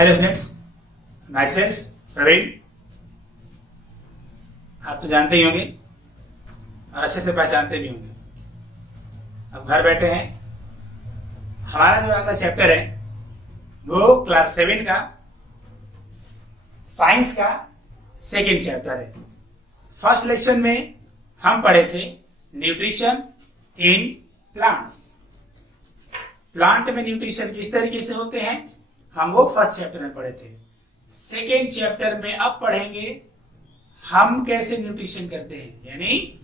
Hello friends, my self Praveen. आप तो जानते ही होंगे और अच्छे से पहचानते भी होंगे। अब घर बैठे हैं, हमारा जो अगला चैप्टर है वो क्लास 7 का साइंस का सेकेंड चैप्टर है। फर्स्ट लेक्चर में हम पढ़े थे न्यूट्रिशन इन प्लांट्स। प्लांट में न्यूट्रिशन किस तरीके से होते हैं हम वो फर्स्ट चैप्टर में पढ़े थे। सेकेंड चैप्टर में अब पढ़ेंगे हम कैसे न्यूट्रिशन करते हैं, यानी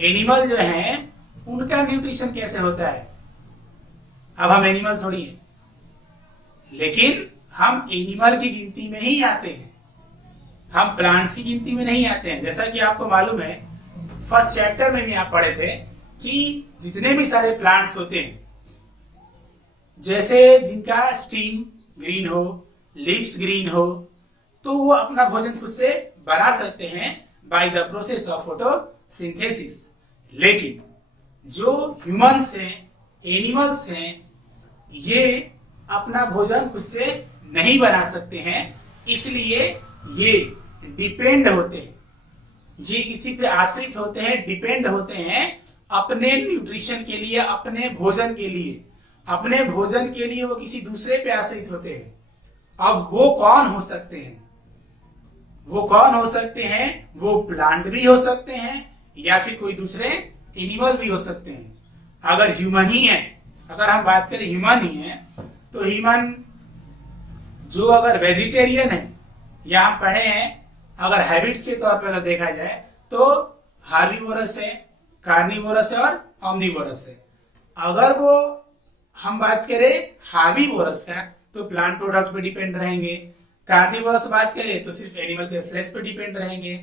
एनिमल जो है उनका न्यूट्रिशन कैसे होता है। अब हम एनिमल थोड़ी हैं, लेकिन हम एनिमल की गिनती में ही आते हैं, हम प्लांट्स की गिनती में नहीं आते हैं। जैसा कि आपको मालूम है फर्स्ट चैप्टर में भी आप पढ़े थे कि जितने भी सारे प्लांट्स होते हैं, जैसे जिनका स्टीम ग्रीन हो, लीव्स ग्रीन हो, तो वो अपना भोजन खुद से बना सकते हैं by the process of photosynthesis. लेकिन जो ह्यूमंस हैं, एनिमल्स हैं, ये अपना भोजन खुद से नहीं बना सकते हैं, इसलिए ये डिपेंड होते हैं, ये किसी पे आश्रित होते हैं, डिपेंड होते हैं अपने न्यूट्रिशन के लिए, अपने भोजन के लिए। अपने भोजन के लिए वो किसी दूसरे पे आश्रित होते हैं। अब वो कौन हो सकते हैं? वो कौन हो सकते हैं? वो प्लांट भी हो सकते हैं या फिर कोई दूसरे एनिमल भी हो सकते हैं। अगर ह्यूमन ही है, अगर हम बात करें ह्यूमन ही है, तो ह्यूमन जो अगर वेजिटेरियन है, या हम पढ़े हैं अगर हैबिट्स के तौर पर अगर देखा जाए तो हार्बिवोरस है, कार्निवोरस है और ऑम्निवोरस है। अगर वो हम बात करें हार्बिवोरस का तो प्लांट प्रोडक्ट पे डिपेंड रहेंगे। कार्निवोरस बात करें तो सिर्फ एनिमल के फ्लैश पे डिपेंड रहेंगे।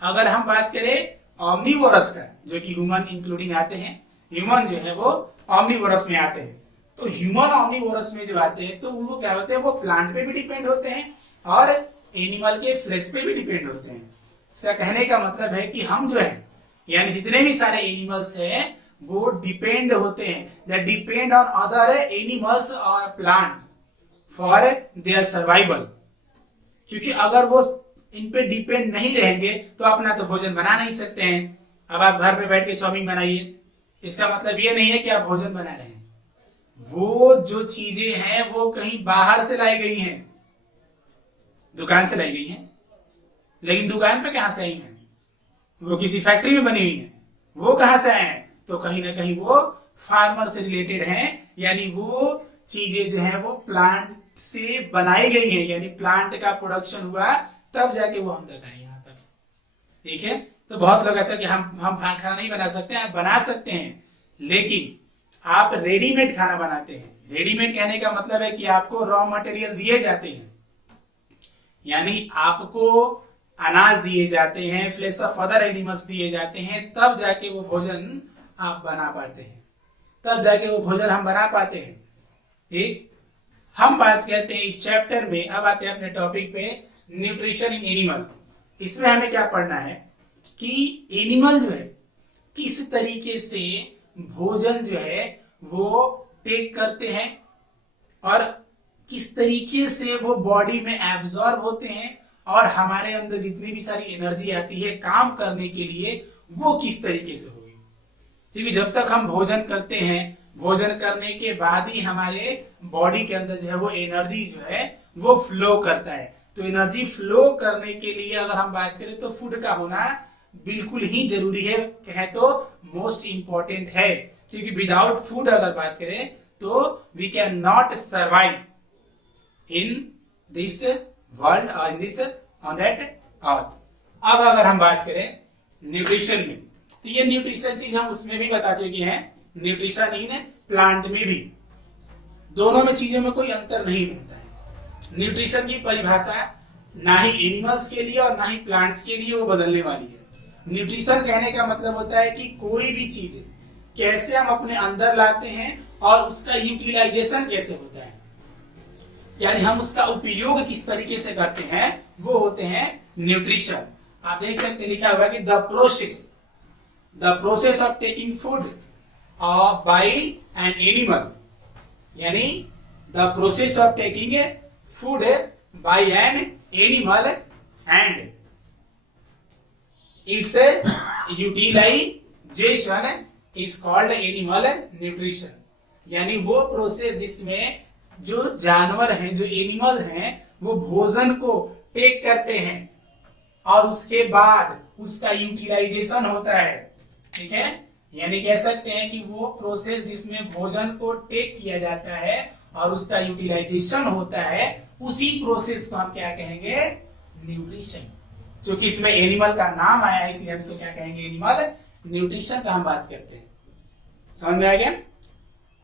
अगर हम बात करें ऑम्निवोरस का, जो कि ह्यूमन इंक्लूडिंग आते हैं, ह्यूमन जो है वो ऑम्निवोरस में आते हैं, तो ह्यूमन ऑम्निवोरस में जो आते हैं तो वो क्या होते हैं, वो प्लांट पे भी डिपेंड होते हैं और एनिमल के फ्लैश पे भी डिपेंड होते हैं। इसका कहने का मतलब है कि हम जो है, यानी जितने भी सारे एनिमल्स हैं वो डिपेंड होते हैं, they depend on other animals और प्लांट फॉर देयर सर्वाइवल। क्योंकि अगर वो इन पे डिपेंड नहीं रहेंगे तो अपना तो भोजन बना नहीं सकते हैं। अब आप घर पे बैठ के चाउमीन बनाइए, इसका मतलब ये नहीं है कि आप भोजन बना रहे हैं। वो जो चीजें हैं वो कहीं बाहर से लाई गई हैं, दुकान से लाई गई हैं, लेकिन दुकान पे कहां से आई हैं? वो किसी फैक्ट्री में बनी हुई है। वो कहां से आए हैं? तो कहीं ना कहीं वो फार्मर से रिलेटेड हैं, यानी वो चीजें जो है वो प्लांट से बनाई गई हैं, यानी प्लांट का प्रोडक्शन हुआ तब जाके वो हम तक आए यहाँ तक। ठीक है, तो बहुत लोग ऐसा कि हम खाना नहीं बना सकते, आप बना सकते हैं, लेकिन आप रेडीमेड खाना बनाते हैं। रेडीमेड कहने का मतलब है कि आपको रॉ मटेरियल दिए जाते हैं, यानी आपको अनाज दिए जाते हैं, फ्लेश ऑफ अदर एनिमल्स दिए जाते हैं, तब जाके वो भोजन आप बना पाते हैं, तब जाके वो भोजन हम बना पाते हैं। ठीक, हम बात करते हैं इस चैप्टर में, अब आते हैं अपने टॉपिक पे, न्यूट्रिशन इन एनिमल। इसमें हमें क्या पढ़ना है कि एनिमल जो है किस तरीके से भोजन जो है वो टेक करते हैं और किस तरीके से वो बॉडी में एब्जॉर्ब होते हैं, और हमारे अंदर जितनी भी सारी एनर्जी आती है काम करने के लिए वो किस तरीके से होगी। क्योंकि जब तक हम भोजन करते हैं, भोजन करने के बाद ही हमारे बॉडी के अंदर जो है वो एनर्जी जो है वो फ्लो करता है। तो एनर्जी फ्लो करने के लिए अगर हम बात करें तो फूड का होना बिल्कुल ही जरूरी है, कहे तो मोस्ट इंपॉर्टेंट है। क्योंकि विदाउट फूड अगर बात करें तो we can not survive in this world और in this on that earth. अब अगर हम बात करें न्यूट्रिशन में, तो ये न्यूट्रिशन चीज हम उसमें भी बता चुके हैं, न्यूट्रिशन इन प्लांट में भी, दोनों में चीजों में कोई अंतर नहीं मिलता है। न्यूट्रिशन की परिभाषा ना ही एनिमल्स के लिए और ना ही प्लांट्स के लिए वो बदलने वाली है। न्यूट्रिशन कहने का मतलब होता है कि कोई भी चीज कैसे हम अपने अंदर लाते हैं और उसका यूटिलाइजेशन कैसे होता है, यानी हम उसका उपयोग किस तरीके से करते हैं, वो होते हैं न्यूट्रिशन। आप देख सकते लिखा हुआ कि the process of taking food by an animal, यानी the process of taking a food by an animal and its utilization is called animal nutrition। यानी वो प्रोसेस जिसमें जो जानवर हैं, जो एनिमल हैं, वो भोजन को टेक करते हैं और उसके बाद उसका यूटिलाइजेशन होता है। ठीक है, यानी कह सकते हैं कि वो प्रोसेस जिसमें भोजन को टेक किया जाता है और उसका यूटिलाइजेशन होता है, उसी प्रोसेस को हम क्या कहेंगे? न्यूट्रिशन। क्योंकि इसमें एनिमल का नाम आया है इसलिए हम इसको क्या कहेंगे? एनिमल न्यूट्रिशन का हम बात करते हैं। समझ में आ गया?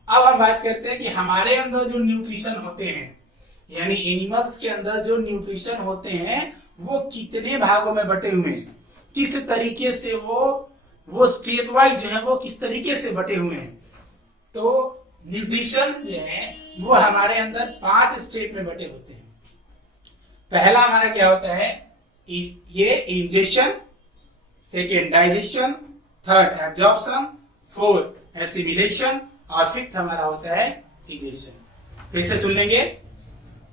अब हम बात करते हैं कि हमारे अंदर जो न्यूट्रिशन होते हैं, यानी एनिमल्स के अंदर जो न्यूट्रिशन होते हैं, वो कितने भागों में बटे हुए हैं, किस तरीके से वो स्टेप वाइज जो है वो किस तरीके से बटे हुए हैं। तो न्यूट्रिशन जो है वो हमारे अंदर 5 स्टेप में बटे होते हैं। पहला हमारा क्या होता है? ये injection, second digestion, third absorption, fourth assimilation और फिफ्थ हमारा होता है इजेशन। फिर से सुन लेंगे,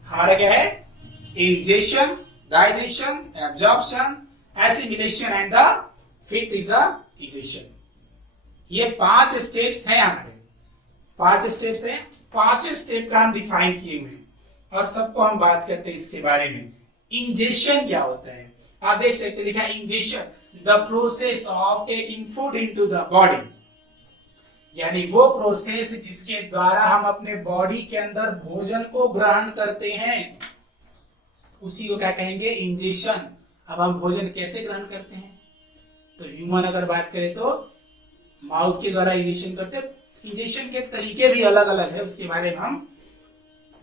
हमारा क्या है? Injection, digestion, absorption, assimilation and the fifth is egestion. ये 5 स्टेप्स हैं हमारे, 5 स्टेप्स हैं। 5 स्टेप का हम डिफाइन किए हुए हैं और सबको हम बात करते हैं इसके बारे में। इंजेक्शन क्या होता है? आप देख सकते लिखा है injection, the process of taking food into the body. यानी वो प्रोसेस जिसके द्वारा हम अपने बॉडी के अंदर भोजन को ग्रहण करते हैं, उसी को क्या कहेंगे? इंजेक्शन। अब हम भोजन कैसे ग्रहण करते हैं? तो ह्यूमन अगर बात करें तो माउथ के द्वारा इंजेक्शन करते हैं। इंजेक्शन के तरीके भी अलग अलग है, उसके बारे में हम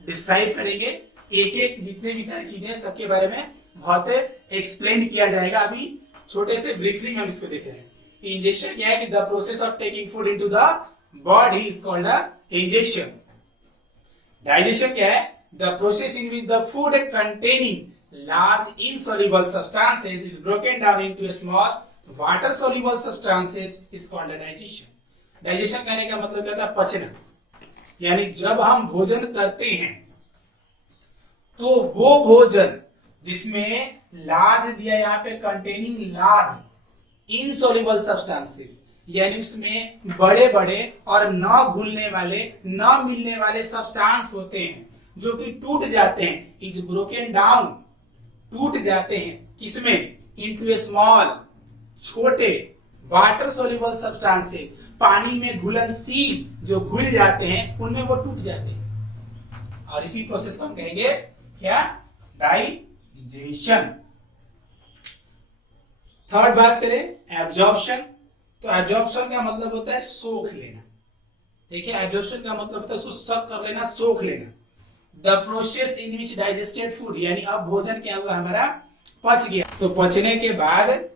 डिस्क्राइब करेंगे। एक एक जितने भी सारी चीजें सबके बारे में बहुत एक्सप्लेन किया जाएगा। अभी छोटे से ब्रीफली में हम इसको देख रहे हैं। इंजेक्शन क्या है कि the process of taking food into the body is called injection. Digestion क्या है? The process in which the food containing large insoluble substances is broken down into small water soluble substances is called digestion. Digestion कहने का मतलब क्या होता है? पचना। यानी जब हम भोजन करते हैं तो वो भोजन जिसमें लार्ज दिया यहाँ पे कंटेनिंग लार्ज इनसॉल्युबल सब्सटेंसेस, यानी उसमें बड़े बड़े और न घुलने वाले, न मिलने वाले सब्सटेंस होते हैं जो कि टूट जाते हैं, इज ब्रोकन डाउन, टूट जाते हैं किसमें? इनटू ए स्मॉल, छोटे वाटर सॉल्युबल सब्सटेंसेस, पानी में घुलनशील जो घुल जाते हैं उनमें वो टूट जाते हैं। और इसी प्रोसेस को हम कहेंगे क्या? डाइजेशन। थर्ड बात करें एब्जॉर्प्शन, तो एब्जॉर्प्शन का मतलब होता है सोख लेना। देखिए, एब्जॉर्प्शन का मतलब होता है उसको सक कर लेना, सोख लेना। The process in which digested food, यानी अब भोजन क्या हुआ? हमारा पच गया। तो पचने के बाद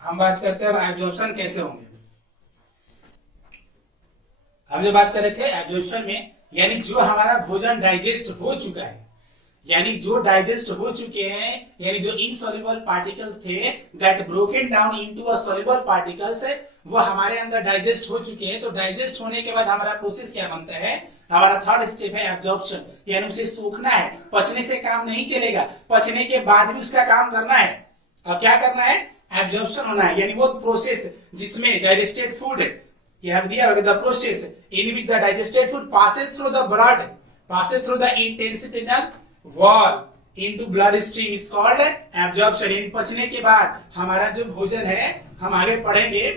हम बात करते हैं एब्जॉर्प्शन कैसे होंगे। हम जो बात कर रहे थे एब्जॉर्प्शन में, यानी जो हमारा भोजन डाइजेस्ट हो चुका है, यानी जो डाइजेस्ट हो चुके हैं, यानी जो इनसॉल्युबल पार्टिकल्स थे that broken down into a soluble particles, वो हमारे अंदर डाइजेस्ट हो चुके हैं। तो डाइजेस्ट होने के बाद हमारा प्रोसेस क्या बनता है? हमारा थर्ड स्टेप है एब्जॉर्प्शन, यानी उसे सूखना है। पचने से काम नहीं चलेगा, पचने के बाद भी उसका काम करना है। अब क्या करना है? एब्जॉर्प्शन होना है। यानी वो प्रोसेस जिसमें digested food, the process in which the digested food passes through the blood, passes through the intestinal wall into blood stream is called absorption। यानी पचने के बाद हमारा जो भोजन है, हम आगे पढ़ेंगे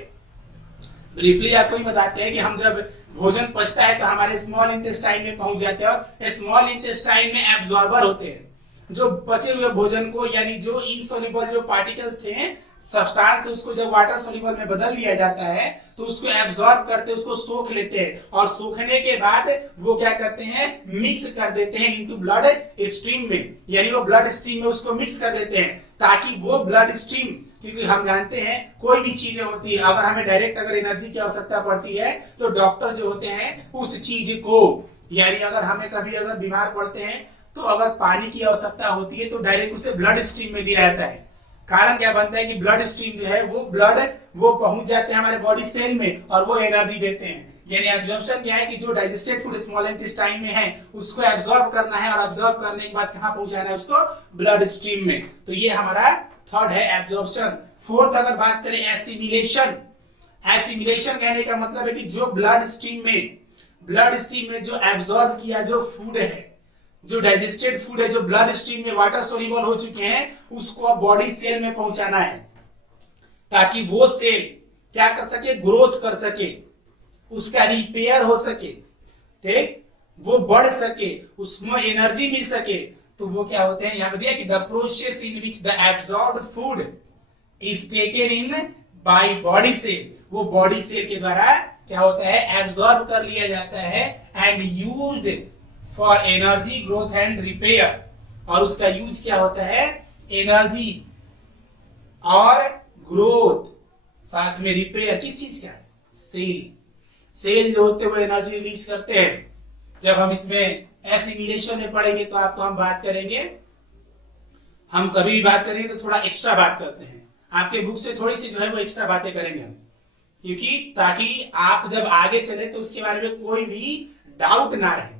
ब्रीफली आपको ही बताते हैं कि हम जब भोजन पचता है तो हमारे स्मॉल इंटेस्टाइन में पहुंच जाते हैं और स्मॉल इंटेस्टाइन में एब्जॉर्बर होते हैं जो बचे हुए भोजन को, यानी जो इनसॉल्युबल जो पार्टिकल्स थे, सब्सटेंस, उसको जब वाटर सॉल्युबल में बदल दिया जाता है तो उसको एब्जॉर्ब करते, उसको सोख लेते हैं और सोखने के बाद वो क्या करते हैं? मिक्स कर देते हैं इनटू ब्लड स्ट्रीम में। यानी वो ब्लड स्ट्रीम में उसको मिक्स कर देते हैं ताकि वो ब्लड स्ट्रीम, क्योंकि हम जानते हैं कोई भी चीजें होती है, अगर हमें डायरेक्ट अगर एनर्जी की आवश्यकता पड़ती है तो डॉक्टर जो होते हैं उस चीज को, यानी अगर हमें कभी अगर बीमार पड़ते हैं तो अगर पानी की आवश्यकता होती है तो डायरेक्ट उसे ब्लड स्ट्रीम में दिया जाता है। कारण क्या बनता है कि ब्लड स्ट्रीम जो है वो ब्लड वो पहुंच जाते हैं हमारे बॉडी सेल में और वो एनर्जी देते हैं। यानी एब्जॉर्प्शन क्या है कि जो डाइजेस्टेड फूड स्मॉल इंटेस्टाइन में है उसको एब्जॉर्ब करना है और एब्जॉर्ब करने के बाद कहां पहुंचाना है उसको ब्लड स्ट्रीम में। तो ये हमारा थर्ड है एब्जॉर्प्शन। फोर्थ अगर बात करें एसिमिलेशन, एसिमिलेशन कहने का मतलब है कि जो ब्लड स्ट्रीम में जो एब्जॉर्ब किया जो फूड है, जो डाइजेस्टेड फूड है, जो ब्लड स्ट्रीम में वाटर सोल्यूबल हो चुके हैं, उसको अब बॉडी सेल में पहुंचाना है ताकि वो सेल क्या कर सके, ग्रोथ कर सके, उसका रिपेयर हो सके, ठीक, वो बढ़ सके, उसमें एनर्जी मिल सके। तो वो क्या होते हैं, यहां पर दिया कि the process in which the absorbed food is taken in by body cell, वो बॉडी सेल के द्वारा क्या होता है, एब्जॉर्ब कर लिया जाता है and used for energy growth and repair. और उसका यूज क्या होता है, एनर्जी और ग्रोथ, साथ में रिपेयर किस चीज का है, सेल जो होते हुए एनर्जी रिलीज करते हैं। जब हम इसमें एसिमिलेशन में पढ़ेंगे तो आपको हम बात करेंगे, हम कभी भी बात करेंगे तो थोड़ा एक्स्ट्रा बात करते हैं, आपके बुक से थोड़ी सी जो है वो एक्स्ट्रा बातें करेंगे हम, क्योंकि ताकि आप जब आगे चले तो उसके बारे में कोई भी डाउट ना रहे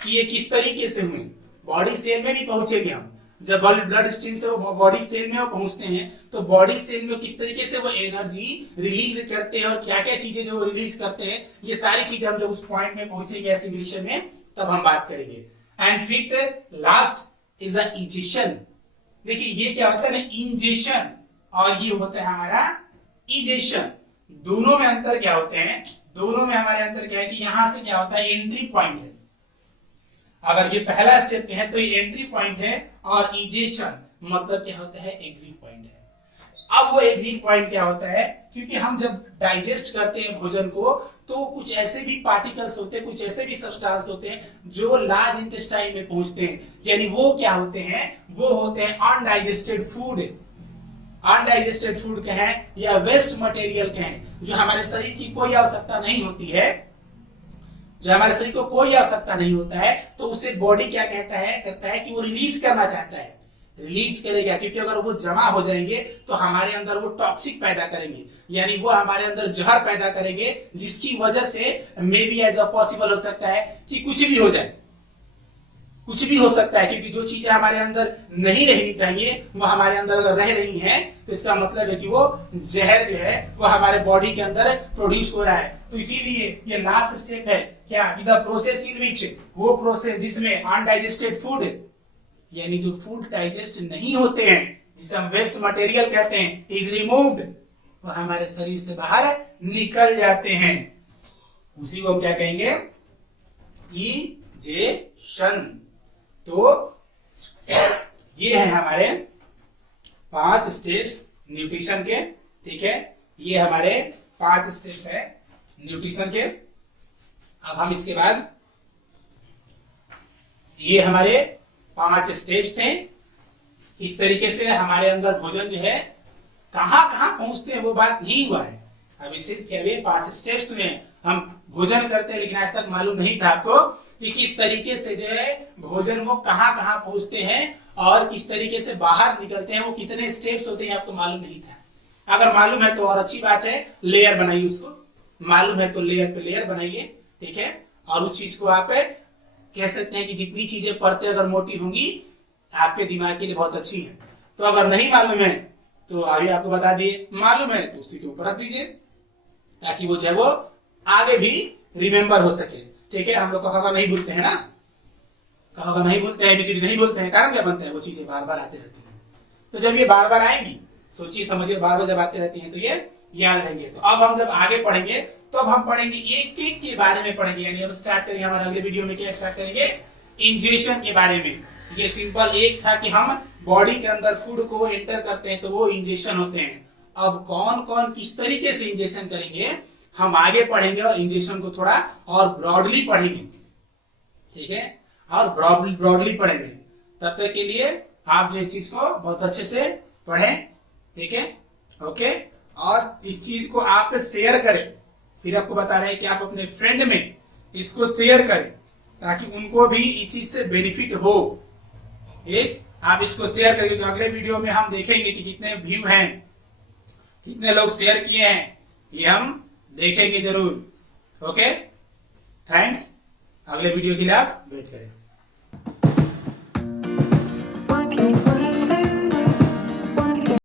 कि ये किस तरीके से हुए। बॉडी सेल में भी पहुंचेंगे हम, जब ब्लड स्ट्रीम से वो बॉडी सेल में वो पहुंचते हैं तो बॉडी सेल में किस तरीके से वो एनर्जी रिलीज करते हैं और क्या क्या चीजें जो रिलीज करते हैं, ये सारी चीजें हम जब उस पॉइंट में पहुंचेंगे एसिमिलेशन में तब हम बात करेंगे। And fifth last is the injection. देखिए ये क्या होता है ना, इंजेक्शन, और ये होता है हमारा इजेक्शन। दोनों में अंतर क्या होते हैं, दोनों में हमारे अंतर क्या है कि यहां से क्या होता है, एंट्री पॉइंट है। अगर ये पहला स्टेप है तो ये एंट्री पॉइंट है और इजेक्शन मतलब क्या होता है, एग्जिट पॉइंट है। अब वो एग्जिट पॉइंट क्या होता है, क्योंकि हम जब डाइजेस्ट करते हैं भोजन को तो कुछ ऐसे भी पार्टिकल्स होते हैं, कुछ ऐसे भी सब्सटेंस होते हैं जो लार्ज इंटेस्टाइन में पहुंचते हैं, यानी वो क्या होते हैं, वो होते हैं अनडाइजेस्टेड फूड। अनडाइजेस्टेड फूड कहें या वेस्ट मटेरियल कहें, जो हमारे शरीर की कोई आवश्यकता नहीं होती है, जो हमारे शरीर को कोई आवश्यकता नहीं होता है, तो उसे बॉडी क्या करता है कि वो रिलीज करना चाहता है, रिलीज करेगा, क्योंकि अगर वो जमा हो जाएंगे तो हमारे अंदर वो टॉक्सिक पैदा करेंगे, यानी वो हमारे अंदर जहर पैदा करेंगे, जिसकी वजह से may be as a possible हो सकता है कि कुछ भी हो जाए, कुछ भी हो सकता है, क्योंकि जो चीजें हमारे अंदर नहीं रहनी चाहिए वो हमारे अंदर अगर रह रही हैं तो इसका मतलब है कि वो जहर जो है वो हमारे बॉडी के अंदर प्रोड्यूस हो रहा है। तो इसीलिए ये लास्ट स्टेप है क्या, द प्रोसेस इन विच, वो प्रोसेस जिसमें अनडाइजेस्टेड फूड, यानी जो फूड डाइजेस्ट नहीं होते हैं, जिसे हम वेस्ट मटेरियल कहते हैं, इज रिमूव्ड, वो हमारे शरीर से बाहर निकल जाते हैं, उसी को हम क्या कहेंगे, इजेक्शन। तो ये है हमारे 5 स्टेप्स न्यूट्रिशन के, ठीक है, ये हमारे 5 स्टेप्स है न्यूट्रिशन के। अब हम इसके बाद, ये हमारे 5 स्टेप्स थे, किस तरीके से हमारे अंदर भोजन जो है कहां कहां पहुंचते हैं वो बात नहीं हुआ है, अभी सिर्फ क्या 5 स्टेप्स में हम भोजन करते हैं, लेकिन आज तक मालूम नहीं था आपको कि किस तरीके से जो है भोजन वो कहां कहां पहुंचते हैं और किस तरीके से बाहर निकलते हैं, वो कितने स्टेप्स होते हैं आपको मालूम नहीं था। अगर मालूम है तो और अच्छी बात है, लेयर बनाइए उसको, मालूम है तो लेयर पे लेयर बनाइए, ठीक है, और उस चीज को आप कह सकते हैं कि जितनी चीजें पढ़ते अगर मोटी होंगी आपके दिमाग के लिए बहुत अच्छी है। तो अगर नहीं मालूम है तो अभी आपको बता दिए, मालूम है तो उसी के ऊपर रख दीजिए ताकि वो जो है वो आगे भी रिमेम्बर हो सके, ठीक है। हम लोग कहा नहीं बोलते हैं ना, कहा नहीं बोलते हैं, एबीसीडी नहीं बोलते हैं, कारण क्या बनता है, वो चीजें बार बार आती रहती है। तो जब ये बार बार आएंगी, सोचिए समझिए, बार बार जब आती रहती है तो ये याद रहेंगे। तो अब हम जब आगे पढ़ेंगे तो अब हम पढ़ेंगे एक एक के बारे में पढ़ेंगे, यानी हम स्टार्ट करेंगे हमारे अगले वीडियो में क्या स्टार्ट करेंगे, इंजेक्शन के बारे में। ये सिंपल एक था कि हम बॉडी के अंदर फूड को एंटर करते हैं तो वो इंजेक्शन होते हैं। अब कौन कौन किस तरीके से इंजेक्शन करेंगे हम आगे पढ़ेंगे और इंजेक्शन को थोड़ा और ब्रॉडली पढ़ेंगे, ठीक है, और ब्रॉडली पढ़ेंगे। तब तक के लिए आप जो इस चीज को बहुत अच्छे से पढ़ें, ठीक है, ओके, और इस चीज को आप शेयर करें। फिर आपको बता रहे हैं कि आप अपने फ्रेंड में इसको शेयर करें ताकि उनको भी इस चीज से बेनिफिट हो। एक आप इसको शेयर करें, तो अगले वीडियो में हम देखेंगे कि कितने व्यू हैं, कितने लोग शेयर किए हैं, ये हम देखेंगे जरूर, ओके। थैंक्स। अगले वीडियो के लिए आप वेट करें।